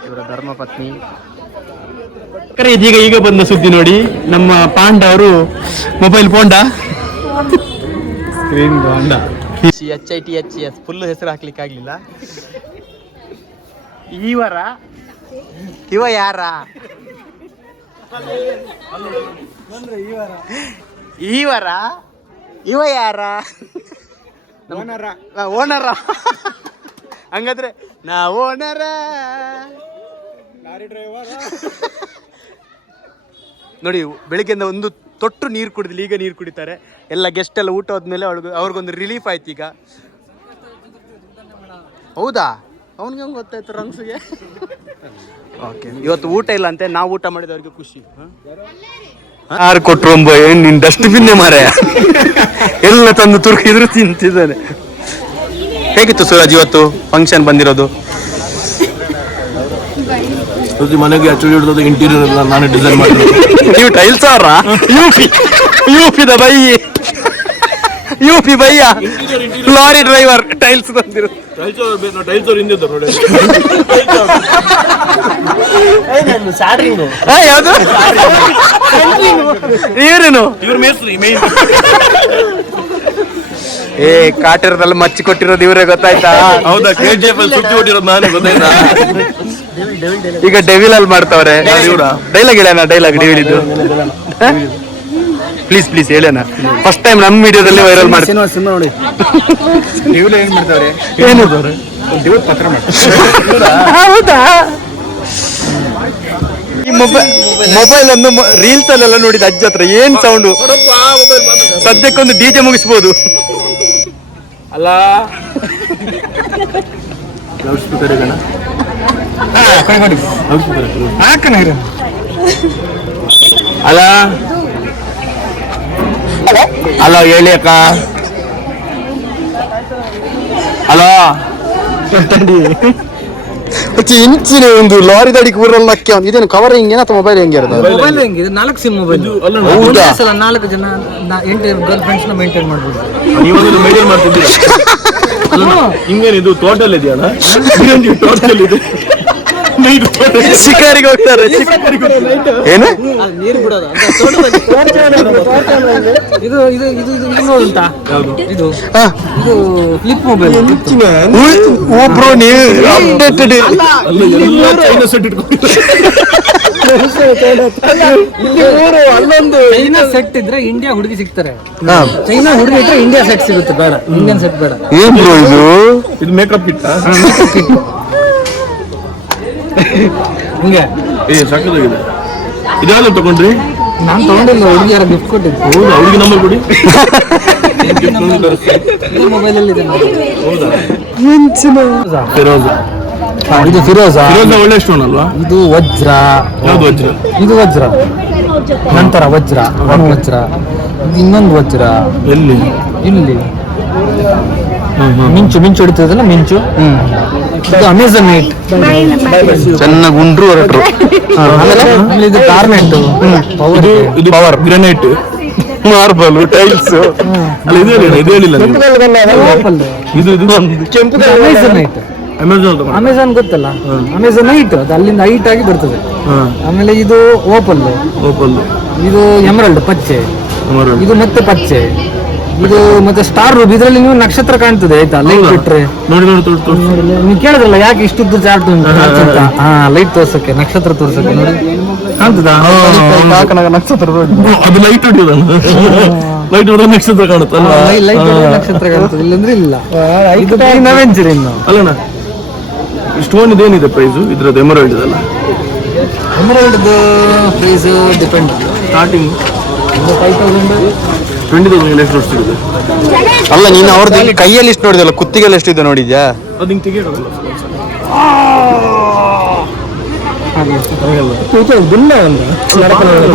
ಇವರ ಧರ್ಮಪತ್ನಿ. ಇದೀಗ ಈಗ ಬಂದ ಸುದ್ದಿ ನೋಡಿ, ನಮ್ಮ ಪಾಂಡ ಅವರು ಮೊಬೈಲ್ ಪೋಂಡ HITHS ಫುಲ್ ಹೆಸರು ಹಾಕ್ಲಿಕ್ಕೆ ಆಗ್ಲಿಲ್ಲ. ಇವ ಯಾರ? ಇವ ಯಾರ? ಓನರ. ಹಂಗಾದ್ರೆ ನಾ ಓನರ. ನೋಡಿ, ಬೆಳಿಗ್ಗೆಯಿಂದ ಒಂದು ತೊಟ್ಟು ನೀರು ಕುಡಿದಿಲ್ಲ, ಈಗ ನೀರು ಕುಡಿತಾರೆ. ಎಲ್ಲ ಗೆಸ್ಟ್ ಎಲ್ಲ ಊಟ ಹೋದ್ಮೇಲೆ ಅವ್ರಿಗೊಂದು ರಿಲೀಫ್ ಆಯ್ತು ಈಗ. ಹೌದಾ? ಅವನಿಗೆ ಹೆಂಗೆ ಗೊತ್ತಾಯ್ತು ರಂಗ್ಸಿಗೆ? ಓಕೆ. ಇವತ್ತು ಊಟ ಇಲ್ಲ ಅಂತೆ, ನಾವು ಊಟ ಮಾಡಿದವ್ರಿಗೆ ಖುಷಿ. ಯಾರು ಕೊಟ್ರು ಏನ್ ನಿನ್ ಡಸ್ಟ್ಬಿನ್ನೇ ಮಾರೆ ಎಲ್ಲ ತಂದು ತುರುಕಿದ್ರು ತಿಂತಿದ್ದಾನೆ. ಹೇಗಿತ್ತು ಸೂರಜ್ ಇವತ್ತು ಫಂಕ್ಷನ್ ಬಂದಿರೋದು? ಮನೆಗೆ ಆಕ್ಚುಲಿ ಹಿಡಿದು ಇಂಟೀರಿಯರ್ ಎಲ್ಲ ನಾನೇ ಡಿಸೈನ್ ಮಾಡಿದ್ರು. ನೀವು ಟೈಲ್ಸ್ ಅವರ? ಯುಪಿದ ಯುಪಿ ಬಯ್ಯ ಲಾರಿ ಡ್ರೈವರ್ ಟೈಲ್ಸ್ ತಂದಿರು. ಯಾವುದು ಇವ್ರೇನು? ಕಾಟೇರದಲ್ಲಿ ಮಚ್ಚಿ ಕೊಟ್ಟಿರೋದು ಇವರೇ, ಗೊತ್ತಾಯ್ತಾ? ಹೌದಾ? KGF ಅಲ್ಲಿ ಸುತ್ತಿ ಕೊಟ್ಟಿರೋದು ನಾನೇ, ಗೊತ್ತಾಯ್ತಾ? ಈಗ ಡೆವಿಲ್ ಅಲ್ಲಿ ಮಾಡ್ತಾವ್ರೆ. ಡೈಲಾಗ್ ಹೇಳೋಣ, ಡೈಲಾಗ್ ಡೆವಿಲಿದ್ದು ಪ್ಲೀಸ್ ಹೇಳೋಣ. ಫಸ್ಟ್ ಟೈಮ್ ನಮ್ಮ ವಿಡಿಯೋದಲ್ಲಿ ವೈರಲ್ ಮಾಡ್ತೀನಿ. ಹೌದಾ? ಈ ಮೊಬೈಲ್ ಅನ್ನು ರೀಲ್ಸ್ ಅಲ್ಲೆಲ್ಲ ನೋಡಿದ ಅಜ್ಜ ಹತ್ರ ಏನ್ ಸೌಂಡು. ಸದ್ಯಕ್ಕೊಂದು DJ ಮುಗಿಸ್ಬೋದು ಅಲ್ಲ? ಅಲ್ಲ ಹಲೋ ಹೇಳಿ ಅಕ್ಕ. ಹಲೋ ಇಂಚಿನ ಒಂದು ಲಾರಿ ದಾಡಿಗೆ ಊರಲ್ಲ ಇದೇನು ಕವರ್ ಹಿಂಗೇನ ಅಥವಾ ಮೊಬೈಲ್ ಹೆಂಗೆ ಇರೋದು ಮೊಬೈಲ್ ಹೆಂಗಿದೆ 4 ಸಿಮ್ ಮೊಬೈಲ್ ಹೌದಾ? 4 ಜನ 8 ಗರ್ಲ್ ಫ್ರೆಂಡ್ಸ್ ನ ಮೇಂಟೈನ್ ಮಾಡ್ಬೋದು. ನೀವೊಂದು ಮೇಂಟೈನ್ ಮಾಡ್ತಿದ್ದೀರಾ ಹಿಂಗೇನಿದು ಟೋಟಲ್ ಇದೆಯಲ್ಲ ಟೋಟಲ್ ಇದೆ ಶಿಕಾರಿಗೆ ಹೋಗ್ತಾರೆ ಏನು ನೀರು ಬಿಡೋದು ಇದು ಇದು ಇದು ಇದು ನೋಡುಂಟಾ ಇದು ಇದು ಫ್ಲಿಪ್ ಮೊಬೈಲ್ ಒಬ್ರು ನೀವು ಅಪ್ಡೇಟೆಡ್ ಚೈನಾ ಸೆಟ್ ಅಲ್ಲೊಂದು ಚೈನಾ ಸೆಟ್ ಇದ್ರೆ ಇಂಡಿಯಾ ಹುಡುಗಿ ಸಿಗ್ತಾರೆ. ಚೈನಾ ಹುಡುಗಿ ಇದ್ರೆ ಇಂಡಿಯಾ ಸೆಟ್ ಸಿಗುತ್ತೆ. ಬೇಡ ಇಂಡಿಯನ್ ಸೆಟ್ ಬೇಡ. ಏನ್ ಬ್ರೋ ಇದು ಮೇಕಪ್ ಕಿಟ್ ಹಿಂಗೆ ಸಕ್ಕದಾಗಿದೆ. ಇದ್ಯಾವ್ದು ತಗೊಂಡ್ರಿ? ನಾನು ತಗೊಂಡಿಲ್ಲ, ಹುಡುಗಿ ಯಾರ ಗಿಫ್ಟ್ ಕೊಟ್ಟಿದ್ದು. ಹೌದಾ? ಹುಡುಗಿ ನಂಬರ್ ಕೊಡಿ. ಮೊಬೈಲ್ ಅಲ್ಲಿ ಇದೆ. ಹೌದಾ? ಫಿರೋಜಾ. ಇದು ಫಿರೋಜಾ. ಫಿರೋಜಾ ಒಳ್ಳೆ ಸ್ಟೋನ್ ಅಲ್ವಾ? ಇದು ವಜ್ರ. ಯಾವ್ದು ವಜ್ರ? ಇದು ವಜ್ರ, ನಂತರ ವಜ್ರ, ವಜ್ರ, ಇದು ಇನ್ನೊಂದು ವಜ್ರ. ಎಲ್ಲಿ? ಇಲ್ಲಿ ಮಿಂಚು ಮಿಂಚು ಹೊಡಿತದಲ್ಲ ಮಿಂಚು. ಇದು ಅಮೆಝಾನ್ ನೈಟ್. ಚೆನ್ನಾಗಿ ಉಂಡ್ರು ಹೊರಟ್ರು. ಆಮೇಲೆ ಇದು ಗಾರ್ಮೆಂಟ್. ಇದು ಪವರ್ ಗ್ರೆನೇಟ್, ಮಾರ್ಬಲ್, ಟೈಲ್ಸ್. ಅಲ್ಲ ಇದು ಹೇಳಿಲ್ಲ ಇದು ಕೆಂಪು ಅಮೆಝಾನ್ ನೈಟ್. ಅಮೆಝಾನ್ ಗೊತ್ತಲ್ಲ, ಅಮೆಝಾನ್ ನೈಟ್ ಅದು ಅಲ್ಲಿಂದ ಹೈಟ್ ಆಗಿ ಬರ್ತದೆ. ಆಮೇಲೆ ಇದು ಓಪಲ್, ಇದು ಎಮರಲ್ಡ್ ಪಚ್ಚೆ, ಇದು ಮತ್ತೆ ಪಚ್ಚೆ, ಇದು ಮತ್ತೆ ಸ್ಟಾರ್ ರೂಬ್. ಇದರಲ್ಲಿ ನೀವು ನಕ್ಷತ್ರ ಕಾಣ್ತದೆ ಆಯ್ತಾ, ಲೈಟ್ ಬಿಟ್ರೆ. ನೋಡಿ ನೀವು ಕೇಳಿದ್ರಲ್ಲ ಯಾಕೆ ಇಷ್ಟುದ್ದು ಚಾರ್ಟ್ ಅಂತ. ಲೈಟ್ ತೋರ್ಸಕ್ಕೆ, ನಕ್ಷತ್ರ ತೋರ್ಸಕ್ಕೆ. ನೋಡಿ ಕಾಣ್ತದ ನಕ್ಷತ್ರ ಅದು ಲೈಟ್ ಹೊಡಿಯೋದ? ಲೈಟ್ ಹೊಡೆದ ನಕ್ಷತ್ರ ಕಾಣುತ್ತಲ್ಲ. ಲೈಟ್ ನಕ್ಷತ್ರ ಕಾಣ್ತದೆ, ಇಲ್ಲಂದ್ರೆ ಇಲ್ಲ. ಇದು ಅವೆಂಜರ್ ಇನ್ನು ಅಲ್ಲಣ್ಣ. ಸ್ಟೋನ್ ಇದೇನಿದೆ ಪ್ರೈಸು ಇದ್ರದ್ದು? ಎಮರಲ್ಡ್ ಇದಲ್ಲ? Emerald price depend. ಸ್ಟಾರ್ಟಿಂಗ್ 5,000 20,000 ಎಷ್ಟು ಸಿಗುತ್ತೆ? ಅಲ್ಲ ನೀನು ಅವ್ರದ್ದು ಕೈಯಲ್ಲಿ ಎಷ್ಟು ನೋಡಿದಲ್ಲ, ಕುತ್ತಿಗೆಲ್ಲ ಎಷ್ಟಿದೆ ನೋಡಿದ್ಯಾ? ಅದು ಹಿಂಗೆ ತೆಗಿಯೋಲ್ಲ.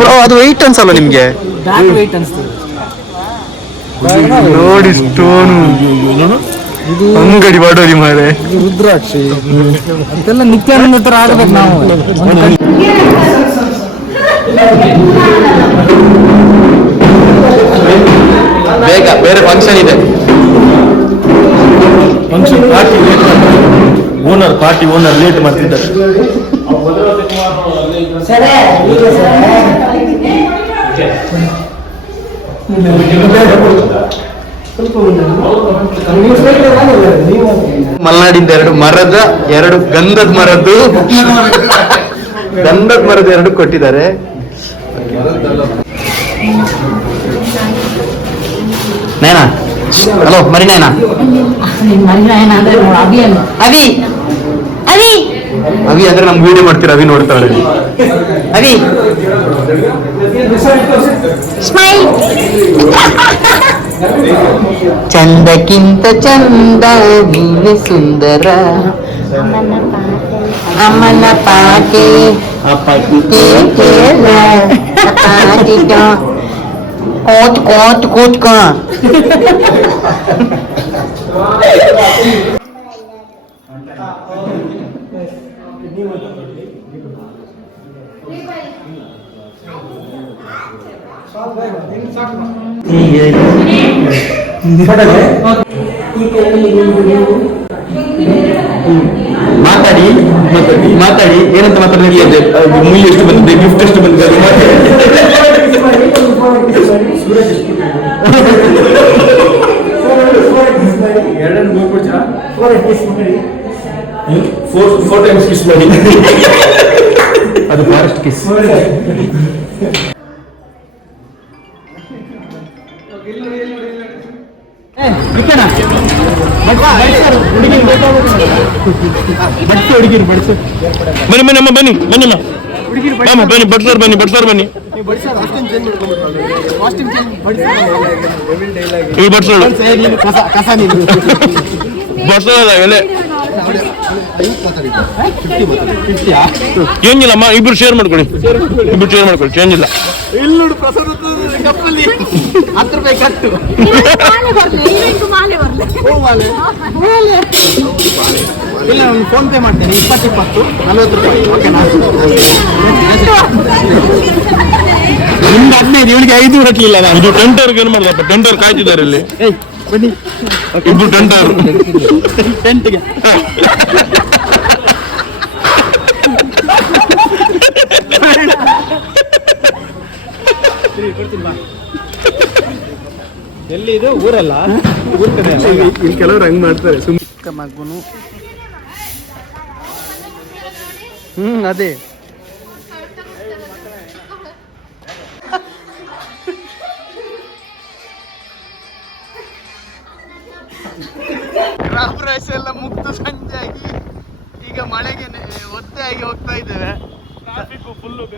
ಬ್ರೋ ಅದು ವೆಯ್ಟ್ ಅನ್ಸಲ್ಲ ನಿಮ್ಗೆ? ಬ್ಯಾಕ್ ವೆಯ್ಟ್ ಅನ್ಸ್ತದೆ. ನೋಡಿ ಸ್ಟೋನು ಇದು ಅಂಗಡಿ ಬಾಡೋರಿ ಮಾರೆ. ಇದು ರುದ್ರಾಕ್ಷಿ. ಇದೆಲ್ಲ ನಿತ್ಯಾನಂದ ತರ ಆಡ್ಬೇಕು ನಾವು. ಬೇಗ ಬೇರೆ ಫಂಕ್ಷನ್ ಇದೆ. ಫಂಕ್ಷನ್ ಪಾರ್ಟಿ ಓನರ್ ಲೇಟ್ ಮಾಡ್ತಿದ್ದಾರೆ. ಮಲ್ನಾಡಿಂದ 2 ಮರದ 2 ಗಂಧದ ಮರದ್ದು ಗಂಧದ 2 ಕೊಟ್ಟಿದ್ದಾರೆ. ನೈನಾ, ಹಲೋ ಮರಿ ನೈನಾ. ಅವಿ ಅವಿ ಅವಿ ಅಂದ್ರೆ ನಮ್ಗೆ ವಿಡಿಯೋ ಮಾಡ್ತೀರ. ಅವಿ ನೋಡ್ತಾಳೆ. ಅವಿ ಸ್ಮೈಲ್. ಚಂದಕ್ಕಿಂತ ಚಂದ ನೀನೆ ಸುಂದರ. ಅಮ್ಮನ ಪಾಟಿ ಕೋಟ್ ಕೋಟ್ ಕೂತ್ಕ. ಮಾತಾಡಿ ಮಾತಾಡಿ ಏನಂತ ಮಾತಾಡಲಿಕ್ಕೆ? ಮುಯ್ಯಿ ಎಷ್ಟು ಬಂದಿದೆ, ಗಿಫ್ಟ್ ಎಷ್ಟು ಬಂದಿದೆ ಅದು ಮಾತಾಡಿ. ಫೋರ್ ಟೈಮ್ಸ್ ಕಿಸ್ ಮಾಡಿ. ಅದು ಫಾರೆಸ್ಟ್ ಕಿಸ್. ಬನ್ನಿ ಅಮ್ಮ, ಬನ್ನಿ ಅಮ್ಮ, ಬನ್ನಿ ಬಡ್ಸರ್ ಬನ್ನಿ ಇವು ಬಡ್ಸೋಳು ಬಡ್ಸೋದಾಗಲೇ ಚೇಂಜ್ ಇಲ್ಲಮ್ಮ. ಇಬ್ರು ಶೇರ್ ಮಾಡ್ಕೊಳ್ಳಿ, ಚೇಂಜ್ ಇಲ್ಲ. ಮಾಲೆ ಬರ್ಲಿ. ಇಲ್ಲ ನಾನು ಫೋನ್ ಪೇ ಮಾಡ್ತೇನೆ 20 40 ರೂಪಾಯಿ ಓಕೆನಾ? ನಿಮ್ಗೆ 15 ಇವಳಿಗೆ 5 ರಟ್ಲಿಲ್ಲ ನಾನು ಇದು ಟೆಂಟರ್ಗೆ ಏನು ಮಾಡಿದಪ್ಪ ಟೆಂಟರ್ ಕಾಯ್ತಿದ್ದಾರೆ ಇಲ್ಲಿ ಬನ್ನಿ ಇಬ್ರು ಟೆಂಟರ್ ಟೆಂಟ್ಗೆ ಎಲ್ಲಿ ಇದು ಊರಲ್ಲ ಊರ್ ಕಡೆ ಇಲ್ಲಿ ಕೆಲವರು ಹಂಗ್ ಮಾಡ್ತಾರೆ ಸುಮ್ಮನೆ ಚಿಕ್ಕ ಮಗುನು ಅದೇ ಪ್ರವೇಶ ಎಲ್ಲ ಮುಕ್ತ ಸಂಜೆಯಾಗಿ ಈಗ ಮಳೆಗೆ ಒತ್ತೆ ಆಗಿ ಹೋಗ್ತಾ ಇದ್ದೇವೆ.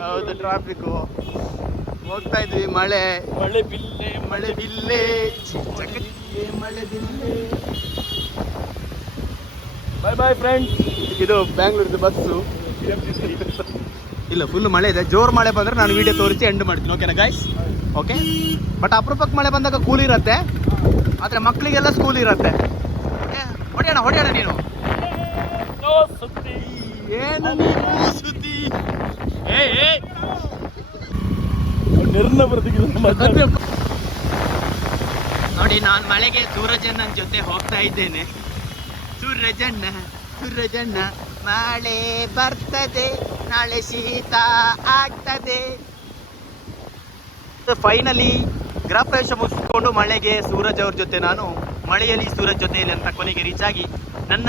ಹೌದು ಟ್ರಾಫಿಕ್ ಹೋಗ್ತಾ ಇದ್ವಿ. ಮಳೆ ಬಿಲ್ಲೆ ಮಳೆ ಬಿಲ್ಲೆ ಮಳೆ ಬಿಲ್ಲೆ. Bye friends. ಇದು ಬ್ಯಾಂಗ್ಳೂರ್ದು ಬಸ್ಸು. ಇಲ್ಲ ಫುಲ್ ಮಳೆ ಇದೆ. ಜೋರು ಮಳೆ ಬಂದ್ರೆ ನಾನು ವಿಡಿಯೋ ತೋರಿಸಿ ಎಂಡ್ ಮಾಡ್ತೀನಿ. ಓಕೆನಾ ಗೈಸ್? ಓಕೆ. ಬಟ್ ಅಪರೂಪಕ್ಕೆ ಮಳೆ ಬಂದಾಗ ಕೂಲ್ ಇರುತ್ತೆ, ಆದರೆ ಮಕ್ಕಳಿಗೆಲ್ಲ ಸ್ಕೂಲ್ ಇರುತ್ತೆ. ಹೊಡೆಯೋಣ ನೀನು ಏನು ಸುದ್ದಿ ನೋಡಿ. ನಾನು ಮಳೆಗೆ ಸೂರಜಣ್ಣನ ಜೊತೆ ಹೋಗ್ತಾ ಇದ್ದೇನೆ. ಸೂರಜಣ್ಣ ಮಳೆ ಬರ್ತದೆ, ನಾಳೆ ಶೀತ ಆಗ್ತದೆ. ಫೈನಲಿ ಗೃಹ ಪ್ರವೇಶ ಮುಗಿಸ್ಕೊಂಡು ಮಳೆಗೆ ಸೂರಜ್ ಅವ್ರ ಜೊತೆ ನಾನು ಮಳೆಯಲ್ಲಿ ಸೂರಜ್ ಜೊತೆಯಲ್ಲಿ ಅಂತ ಕೊನೆಗೆ ರೀಚ್ ಆಗಿ ನನ್ನ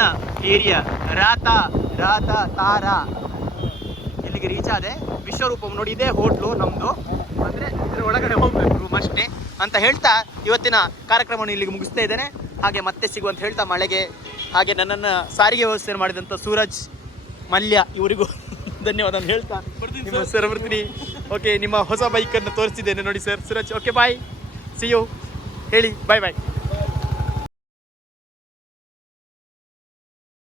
ಏರಿಯಾ ತಾರಾ ಇಲ್ಲಿಗೆ ರೀಚ್ ಆದೆ. ವಿಶ್ವರೂಪಂ ನೋಡಿ, ಇದೇ ಹೋಟ್ಲು ನಮ್ಮದು. ಅಂದರೆ ಇದರ ಒಳಗಡೆ ಹೋಗ್ಬೇಕು ರೂಮ್ ಅಷ್ಟೇ ಅಂತ ಹೇಳ್ತಾ ಇವತ್ತಿನ ಕಾರ್ಯಕ್ರಮವನ್ನು ಇಲ್ಲಿಗೆ ಮುಗಿಸ್ತಾ ಇದ್ದೇನೆ. ಹಾಗೆ ಮತ್ತೆ ಸಿಗುವಂತ ಹೇಳ್ತಾ ಮಳೆಗೆ ಹಾಗೆ ನನ್ನನ್ನು ಸಾರಿಗೆ ವ್ಯವಸ್ಥೆ ಮಾಡಿದಂಥ ಸೂರಜ್ ಮಲ್ಯ ಇವರಿಗೂ ಧನ್ಯವಾದ ಹೇಳ್ತಾ ನಿಮ್ಮ ಸರ್ ಬರ್ತೀನಿ. ಓಕೆ, ನಿಮ್ಮ ಹೊಸ ಬೈಕನ್ನು ತೋರಿಸ್ತಿದ್ದೇನೆ ನೋಡಿ sir. Suraj okay bye, see you ಹೇಳಿ ಬಾಯ್.